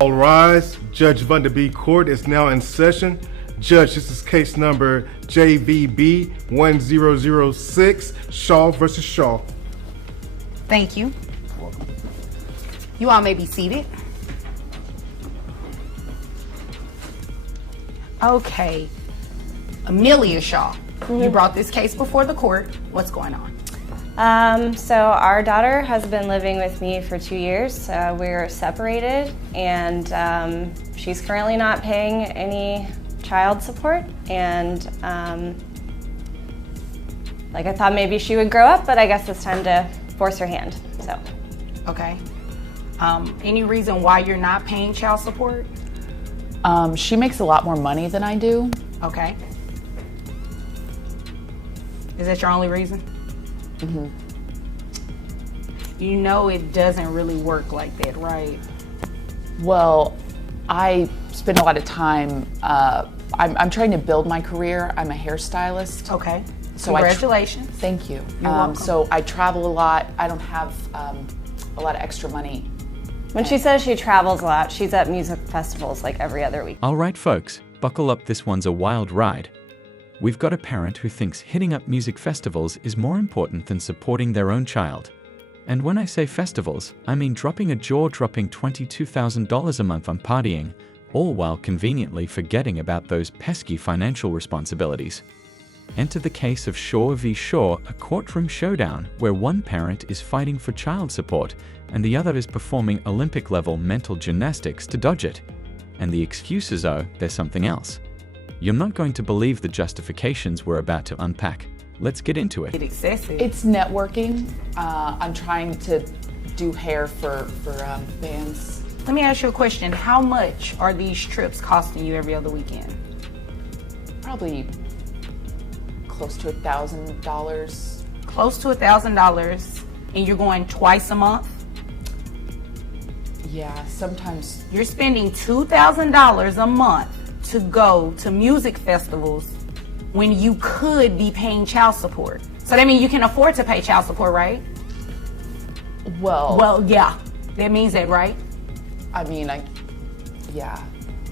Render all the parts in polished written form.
All rise. Judge Vanderbeek Court is now in session. Judge, this is case number JVB 1006, Shaw versus Shaw. Thank you. You all may be seated. Okay. Amelia Shaw, you brought this case before the court. What's going on? So our daughter has been living with me for 2 years. We're separated, and she's currently not paying any child support. And I thought maybe she would grow up, but I guess it's time to force her hand. So. Okay. Any reason why you're not paying child support? She makes a lot more money than I do. Okay. Is that your only reason? Mm-hmm. You know it doesn't really work like that, right? Well, I spend a lot of time, I'm trying to build my career. I'm a hairstylist. Okay. So congratulations. Thank you. You're welcome. So I travel a lot. I don't have a lot of extra money. When she says she travels a lot, she's at music festivals like every other week. All right, folks, buckle up. This one's a wild ride. We've got a parent who thinks hitting up music festivals is more important than supporting their own child. And when I say festivals, I mean dropping a jaw-dropping $22,000 a month on partying, all while conveniently forgetting about those pesky financial responsibilities. Enter the case of Shaw v. Shaw, a courtroom showdown where one parent is fighting for child support and the other is performing Olympic-level mental gymnastics to dodge it. And the excuses are there's something else. You're not going to believe the justifications we're about to unpack. Let's get into it. It's excessive. It's networking. I'm trying to do hair for bands. Let me ask you a question. How much are these trips costing you every other weekend? Probably close to $1,000. Close to $1,000, and you're going twice a month? Yeah, sometimes. You're spending $2,000 a month to go to music festivals when you could be paying child support. So that means you can afford to pay child support, right? Well, yeah. That means that, right? I mean, yeah,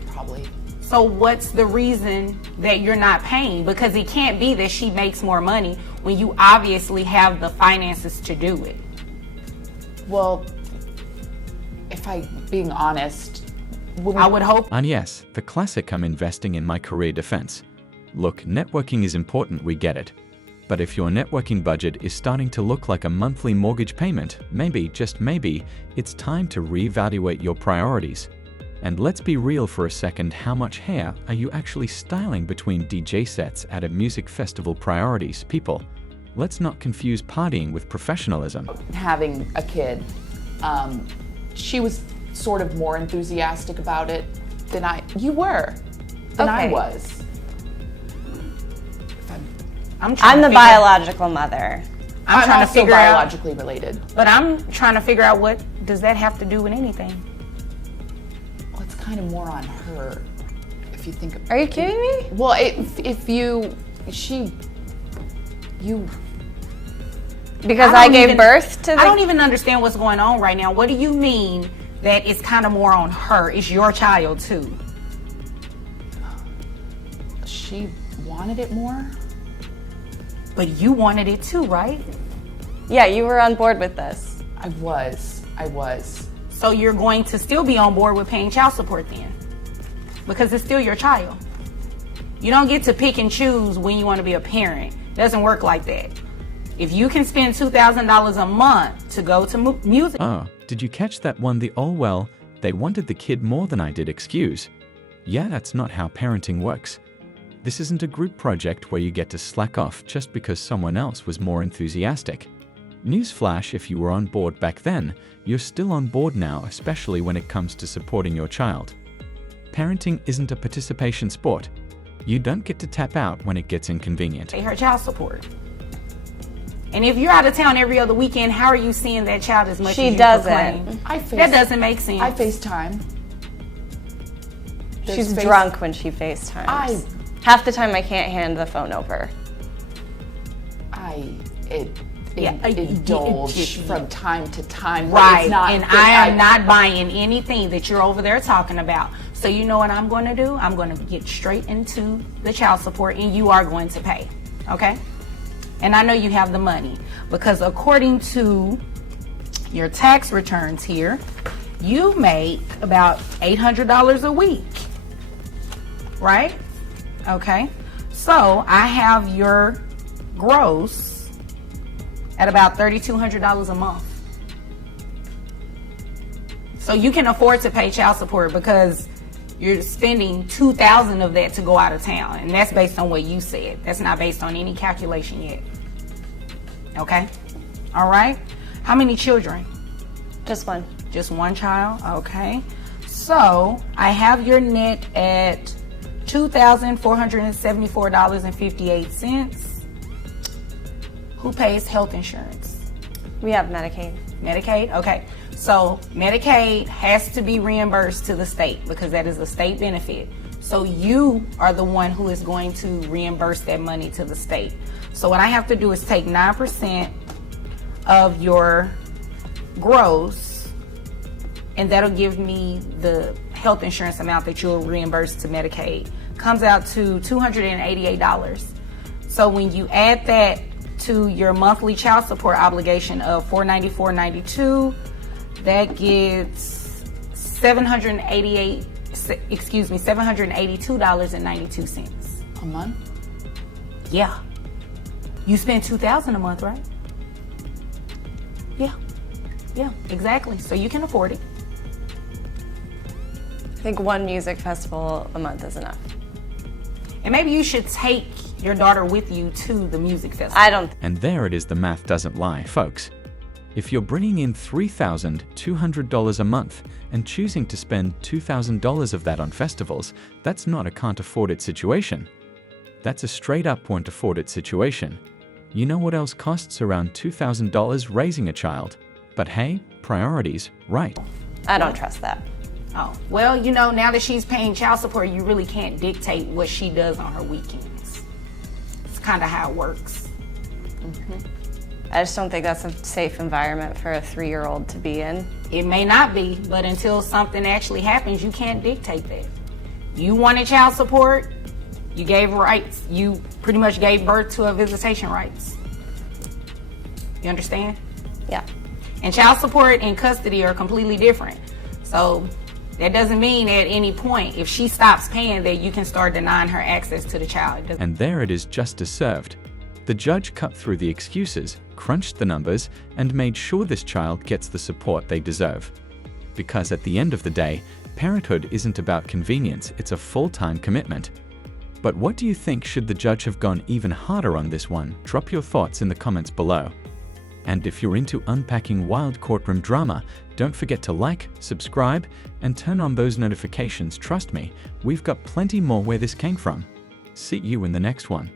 probably. So what's the reason that you're not paying? Because it can't be that she makes more money when you obviously have the finances to do it. Well, if I'm being honest, I would hope. And yes, the classic I'm investing in my career defense. Look, networking is important, we get it. But if your networking budget is starting to look like a monthly mortgage payment, maybe, just maybe, it's time to reevaluate your priorities. And let's be real for a second, how much hair are you actually styling between DJ sets at a music festival priorities, people? Let's not confuse partying with professionalism. Having a kid, she was sort of more enthusiastic about it than I was. I'm the biological mother. I'm trying to figure out. Biologically related. But I'm trying to figure out, what does that have to do with anything? Well, it's kind of more on her, if you think about it. Are you kidding me? Well, Because I gave birth to the... I don't even understand what's going on right now. What do you mean that it's kind of more on her? It's your child too. She wanted it more. But you wanted it too, right? Yeah, you were on board with this. I was. So you're going to still be on board with paying child support then? Because it's still your child. You don't get to pick and choose when you want to be a parent. It doesn't work like that. If you can spend $2,000 a month to go to music... Oh, did you catch that one? The "oh well, they wanted the kid more than I did" excuse. Yeah, that's not how parenting works. This isn't a group project where you get to slack off just because someone else was more enthusiastic. Newsflash, if you were on board back then, you're still on board now, especially when it comes to supporting your child. Parenting isn't a participation sport. You don't get to tap out when it gets inconvenient. Pay her child support. And if you're out of town every other weekend, how are you seeing that child as much as you proclaim? That doesn't make sense. I FaceTime. She's drunk when she FaceTimes. Half the time I can't hand the phone over. indulge from time to time. but Right, it's not and that I am not buying anything that you're over there talking about. So you know what I'm going to do? I'm going to get straight into the child support, and you are going to pay, okay? And I know you have the money, because according to your tax returns here, you make about $800 a week, right? Okay, so I have your gross at about $3,200 a month. So you can afford to pay child support because you're spending $2,000 of that to go out of town, and that's based on what you said. That's not based on any calculation yet. Okay, all right. How many children? Just one. Just one child. Okay, so I have your net at $2,474.58. Who pays health insurance? We have Medicaid. Medicaid? Okay. So Medicaid has to be reimbursed to the state because that is a state benefit. So you are the one who is going to reimburse that money to the state. So what I have to do is take 9% of your gross, and that'll give me the health insurance amount that you'll reimburse to Medicaid. Comes out to $288. So when you add that to your monthly child support obligation of $494.92, that gets $782.92. a month. Yeah. You spend $2,000 a month, right? Yeah. Yeah, exactly. So you can afford it. I think one music festival a month is enough. And maybe you should take your daughter with you to the music festival. I don't. And there it is, the math doesn't lie, folks. If you're bringing in $3,200 a month and choosing to spend $2,000 of that on festivals, that's not a can't afford it situation. That's a straight up won't afford it situation. You know what else costs around $2,000 raising a child? But hey, priorities, right? I don't trust that. Oh, well, you know, now that she's paying child support, you really can't dictate what she does on her weekends. It's kind of how it works. I just don't think that's a safe environment for a 3-year-old to be in. It may not be, but until something actually happens, you can't dictate that. You wanted child support, you gave rights. You pretty much gave birth to a visitation rights. You understand? Yeah. And child support and custody are completely different. So that doesn't mean at any point, if she stops paying, that you can start denying her access to the child. And there it is, justice served. The judge cut through the excuses, crunched the numbers, and made sure this child gets the support they deserve. Because at the end of the day, parenthood isn't about convenience, it's a full-time commitment. But what do you think? Should the judge have gone even harder on this one? Drop your thoughts in the comments below. And if you're into unpacking wild courtroom drama, don't forget to like, subscribe, and turn on those notifications. Trust me, we've got plenty more where this came from. See you in the next one.